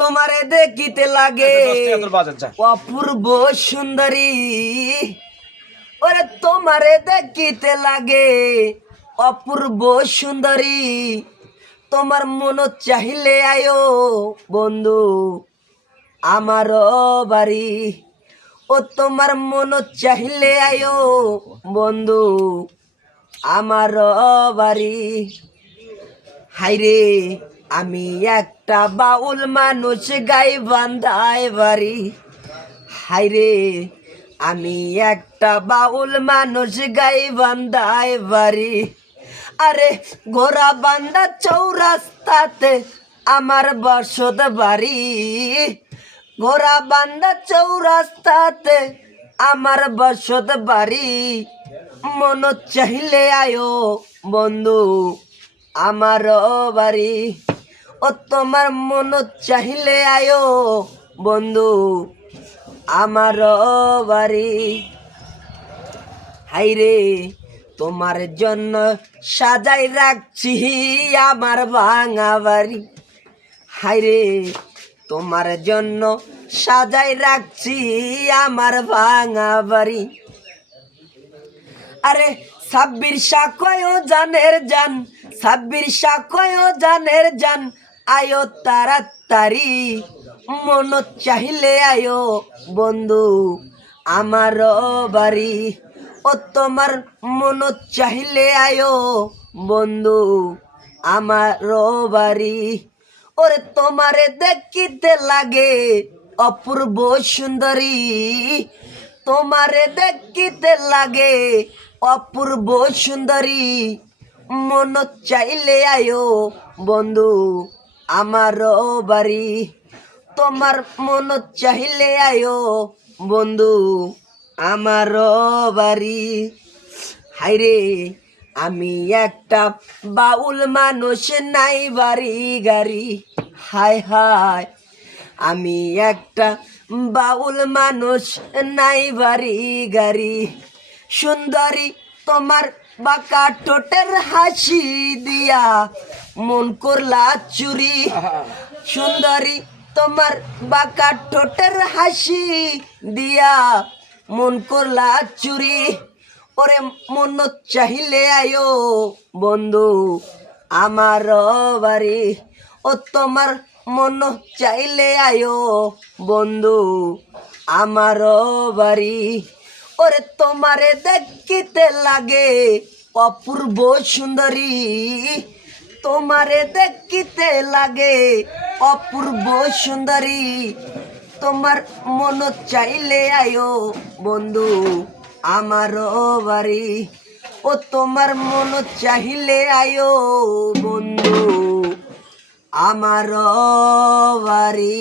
তোমারে দেখিতে লাগে অপূর্ব সুন্দরী, ওরে তোমারে দেখিতে লাগে অপূর্ব সুন্দরী, তোমার মন চাহিলে আয়ো বন্ধু আমার বাড়ি, ও তোমার মন চাহিলে আয়ো বন্ধু আমার বাড়ি। হাইরে আমি একটা বাউল মানুষ গাই বান্ধায় বাড়ি, হাইরে আমি একটা বাউল মানুষ গাই বান্ধায় বাড়ি। আরে ঘোড়া বান্ধা চৌরাস্তাতে আমার বসত বাড়ি, ঘোড়া বান্ধা চৌরাস্তাতে আমার বসত বাড়ি, মন চাইলে আয়ো বন্ধু আমার বাড়ি, ও তোমার মন চাইলে আয়ো বন্ধু আমার বাড়ি। হাইরে তোমার জন্য সাজাই রাখছি আমার ভাঙা বাড়ি, হাইরে তোমার জন্য সাজাই রাখছি আমার ভাঙা বাড়ি। আরে সাব্বির সাকয়ও জানের জান, সাব্বির সাকয়ও জানের জান, আয়ো তাড়াতাড়ি মন চাইলে আয়ো বন্ধু আমার বাড়ি, ও তোমার মন চাইলে আয়ো বন্ধু আমার বাড়ি। ওরে তোমারে দেখিতে লাগে অপূর্ব সুন্দরী, তোমারে দেখিতে লাগে অপূর্ব সুন্দরী, মন চাইলে আয়ো বন্ধু আমার বাড়ি, তোমার মন চাইলে আয়ো বন্ধু আমার বাড়ি। হাইরে আমি একটা বাউল মানুষ নাই বাড়ি গাড়ি, হায় হায় আমি একটা বাউল মানুষ নাই বাড়ি গাড়ি। সুন্দরী তোমার বাঁকা ঠোঁটের হাসি দিয়া মন করলা চুরি, সুন্দরী তোমার বাঁকা ঠোঁটের হাসি দিয়া মন করলা চুরি, ওরে মন চাইলে আয়ো বন্ধু আমার বাড়ি, ও তোমার মন চাইলে আয়ো বন্ধু আমার বাড়ি। ওরে তোমারে দেখিতে লাগে অপূর্ব সুন্দরী, তোমারে দেখিতে লাগে অপূর্ব সুন্দরী, তোমার মন চাইলে আয়ো বন্ধু আমার বাড়ি, ও তোমার মন চাইলে আয়ো বন্ধু আমার বাড়ি।